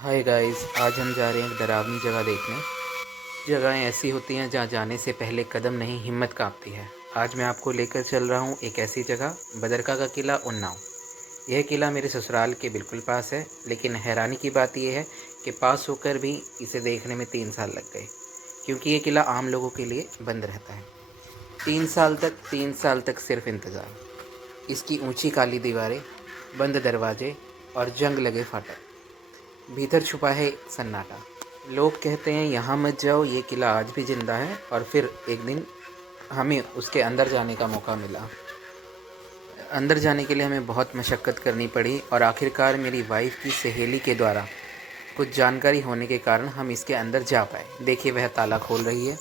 Hi guys, आज हम जा रहे हैं एक डरावनी जगह देखने। जगहें ऐसी होती हैं जहाँ जाने से पहले कदम नहीं हिम्मत कांपती है। आज मैं आपको लेकर चल रहा हूँ एक ऐसी जगह, बदरका का किला उन्नाव। यह किला मेरे ससुराल के बिल्कुल पास है, लेकिन हैरानी की बात यह है कि पास होकर भी इसे देखने में 3 साल लग गए, क्योंकि ये किला आम लोगों के लिए बंद रहता है। 3 साल तक सिर्फ इंतज़ार। इसकी ऊंची काली दीवारें, बंद दरवाजे और जंग लगे फाटक। भीतर छुपा है सन्नाटा। लोग कहते हैं यहाँ मत जाओ, ये किला आज भी जिंदा है। और फिर एक दिन हमें उसके अंदर जाने का मौका मिला। अंदर जाने के लिए हमें बहुत मशक्क़त करनी पड़ी और आखिरकार मेरी वाइफ की सहेली के द्वारा कुछ जानकारी होने के कारण हम इसके अंदर जा पाए। देखिए, वह ताला खोल रही है।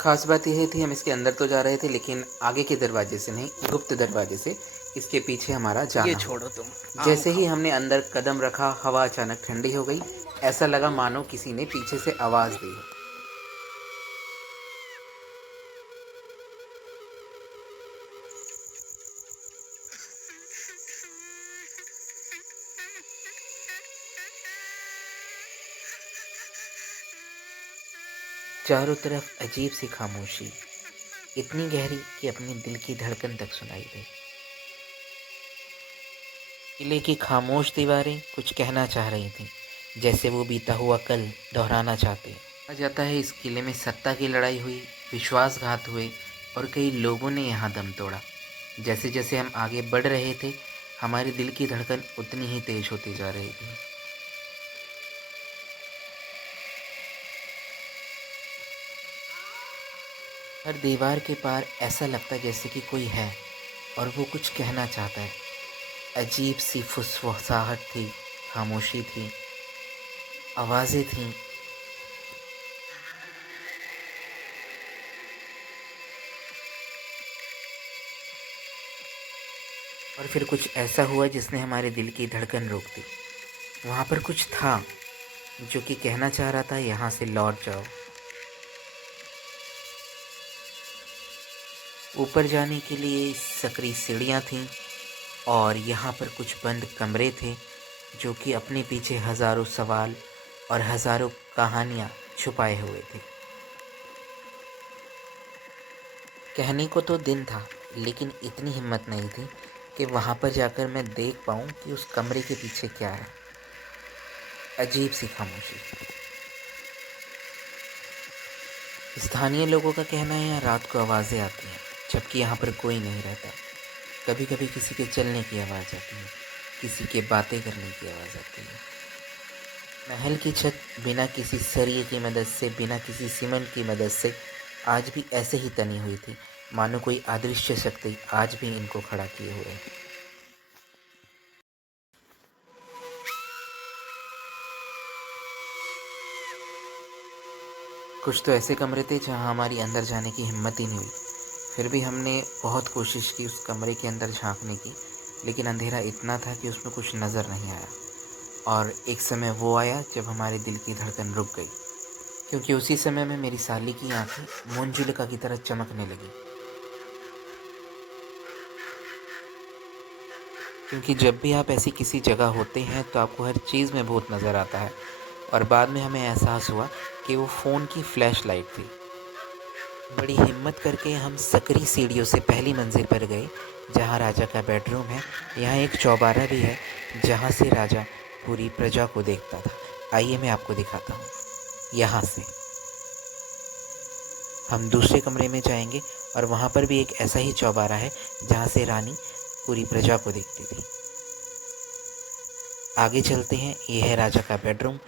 खास बात यह थी, हम इसके अंदर तो जा रहे थे, लेकिन आगे के दरवाजे से नहीं, गुप्त दरवाजे से इसके पीछे हमारा जाना ये हुआ। छोड़ो तुम आम जैसे ही खाओ। हमने अंदर कदम रखा, हवा अचानक ठंडी हो गई। ऐसा लगा मानो किसी ने पीछे से आवाज़ दी हो। चारों तरफ अजीब सी खामोशी, इतनी गहरी कि अपने दिल की धड़कन तक सुनाई दे। किले की खामोश दीवारें कुछ कहना चाह रही थीं, जैसे वो बीता हुआ कल दोहराना चाहते। कहा जाता है इस किले में सत्ता की लड़ाई हुई, विश्वासघात हुए और कई लोगों ने यहाँ दम तोड़ा। जैसे जैसे हम आगे बढ़ रहे थे, हमारे दिल की धड़कन उतनी ही तेज होती जा रही थी। हर दीवार के पार ऐसा लगता जैसे कि कोई है और वो कुछ कहना चाहता है। अजीब सी फुसफुसाहट थी, खामोशी थी, आवाज़ें थीं। और फिर कुछ ऐसा हुआ जिसने हमारे दिल की धड़कन रोक दी। वहाँ पर कुछ था जो कि कहना चाह रहा था, यहाँ से लौट जाओ। ऊपर जाने के लिए सकरी सीढ़ियाँ थीं और यहाँ पर कुछ बंद कमरे थे जो कि अपने पीछे हज़ारों सवाल और हज़ारों कहानियाँ छुपाए हुए थे। कहने को तो दिन था, लेकिन इतनी हिम्मत नहीं थी कि वहाँ पर जाकर मैं देख पाऊँ कि उस कमरे के पीछे क्या है। अजीब सी खामोशी। स्थानीय लोगों का कहना है यहाँ रात को आवाज़ें आती हैं, जबकि यहाँ पर कोई नहीं रहता। कभी कभी किसी के चलने की आवाज़ आती है, किसी के बातें करने की आवाज़ आती है। महल की छत बिना किसी सरिये की मदद से, बिना किसी सीमेंट की मदद से आज भी ऐसे ही तनी हुई थी, मानो कोई अदृश्य शक्ति आज भी इनको खड़ा किए हुए है। कुछ तो ऐसे कमरे थे जहाँ हमारी अंदर जाने की हिम्मत ही नहीं हुई। फिर भी हमने बहुत कोशिश की उस कमरे के अंदर झांकने की, लेकिन अंधेरा इतना था कि उसमें कुछ नज़र नहीं आया। और एक समय वो आया जब हमारे दिल की धड़कन रुक गई, क्योंकि उसी समय में मेरी साली की आंखें मंजुलिका की तरह चमकने लगी। क्योंकि जब भी आप ऐसी किसी जगह होते हैं तो आपको हर चीज़ में भूत नज़र आता है। और बाद में हमें एहसास हुआ कि वो फ़ोन की फ्लैश लाइट थी। बड़ी हिम्मत करके हम सकरी सीढ़ियों से पहली मंजिल पर गए, जहाँ राजा का बेडरूम है। यहाँ एक चौबारा भी है जहाँ से राजा पूरी प्रजा को देखता था। आइए मैं आपको दिखाता हूँ। यहाँ से हम दूसरे कमरे में जाएंगे और वहाँ पर भी एक ऐसा ही चौबारा है जहाँ से रानी पूरी प्रजा को देखती थी। आगे चलते हैं। ये है राजा का बेडरूम।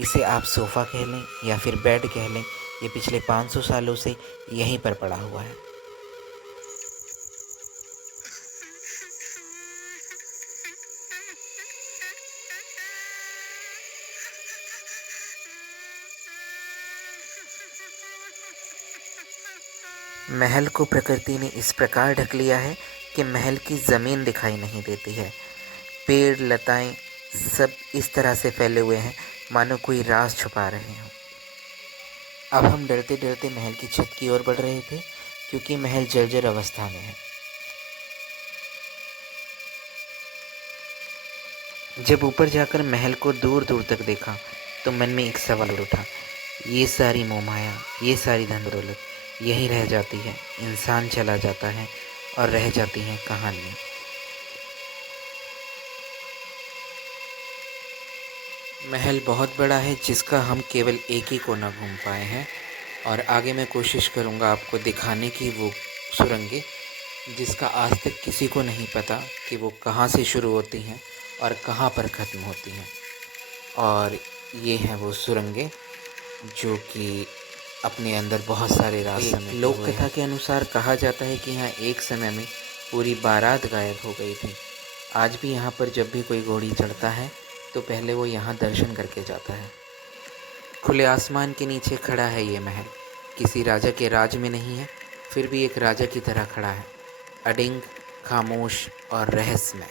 इसे आप सोफ़ा कह लें या फिर बेड कह लें। ये पिछले 500 सालों से यहीं पर पड़ा हुआ है। महल को प्रकृति ने इस प्रकार ढक लिया है कि महल की ज़मीन दिखाई नहीं देती है। पेड़, लताएं सब इस तरह से फैले हुए हैं मानो कोई राज छुपा रहे हों। अब हम डरते डरते महल की छत की ओर बढ़ रहे थे, क्योंकि महल जर्जर अवस्था में है। जब ऊपर जाकर महल को दूर दूर तक देखा तो मन में एक सवाल उठा, ये सारी मोहमाया, ये सारी धन दौलत यहीं रह जाती है, इंसान चला जाता है और रह जाती हैं कहानियाँ। महल बहुत बड़ा है जिसका हम केवल एक ही कोना घूम पाए हैं, और आगे मैं कोशिश करूँगा आपको दिखाने की वो सुरंगें जिसका आज तक किसी को नहीं पता कि वो कहाँ से शुरू होती हैं और कहाँ पर ख़त्म होती हैं। और ये हैं वो सुरंगें जो कि अपने अंदर बहुत सारे राज समेटे लोक कथा के अनुसार कहा जाता है कि यहाँ एक समय में पूरी बारात गायब हो गई थी। आज भी यहाँ पर जब भी कोई घोड़ी चढ़ता है तो पहले वो यहाँ दर्शन करके जाता है। खुले आसमान के नीचे खड़ा है ये महल, किसी राजा के राज में नहीं है, फिर भी एक राजा की तरह खड़ा है, अडिंग, खामोश और रहस्यमय।